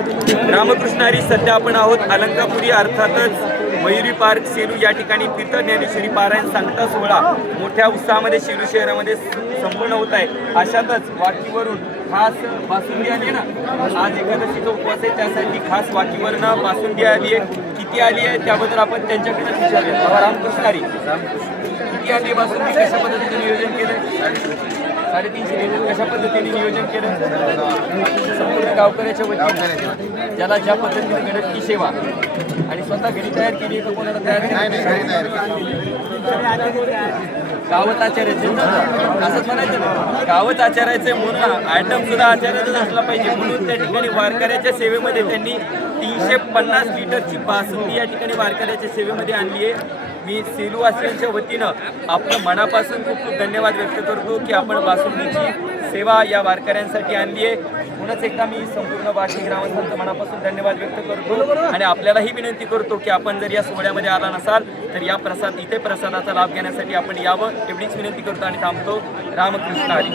रामकृष्ण हरी. सध्या आपण आहोत अलंकापुरी अर्थातच मयुरी पार्क सेलू या ठिकाणी तीर्थ ज्ञानेश्वरी पारायण सांगता सोहळा मोठ्या उत्साहामध्ये सेलू शहरामध्ये संपूर्ण होत आहे. अशातच वाकीवरून खास बासुंदी आली ना, आज एकादशीचा उपवास आहे त्यासाठी खास वाकीवरनं बासुंदी आली आहे. किती आली आहे त्याबद्दल आपण त्यांच्याकडे विचारूया. बाबा रामकृष्ण हरी, किती आली बासुंदी, कशा पद्धतीने नियोजन केलं? 350 लिटर. कशा पद्धतीने नियोजन केलं? संपूर्ण गावकऱ्याच्या वतीने ज्याला ज्या पद्धतीने घडत ती सेवा आणि स्वतः घरी तयार केली तर कोणाला तयार गावात आचार्याचे असंच म्हणायचं ना, गावात आचारायचे म्हणून आयटम सुद्धा आचार्याचाच असला पाहिजे. म्हणून त्या ठिकाणी वारकऱ्याच्या सेवेमध्ये त्यांनी 350 लिटरची बासुंदी या ठिकाणी वारकऱ्याच्या सेवेमध्ये आणली आहे. मी सेलूवासियांच्या वतीनं आपलं मनापासून खूप खूप धन्यवाद व्यक्त करतो की आपण बासुंदीची सेवा या वारकऱ्यांसाठी आणली आहे. पुन्हा एकदा मी संपूर्ण वाशी ग्रामस्थांचं मनापासून धन्यवाद व्यक्त करतो आणि आपल्यालाही विनंती करतो की आपण जर या सोहळ्यामध्ये आला नसाल तर या इथे प्रसादाचा लाभ घेण्यासाठी आपण यावं एवढीच विनंती करतो आणि थांबतो. रामकृष्ण हरी.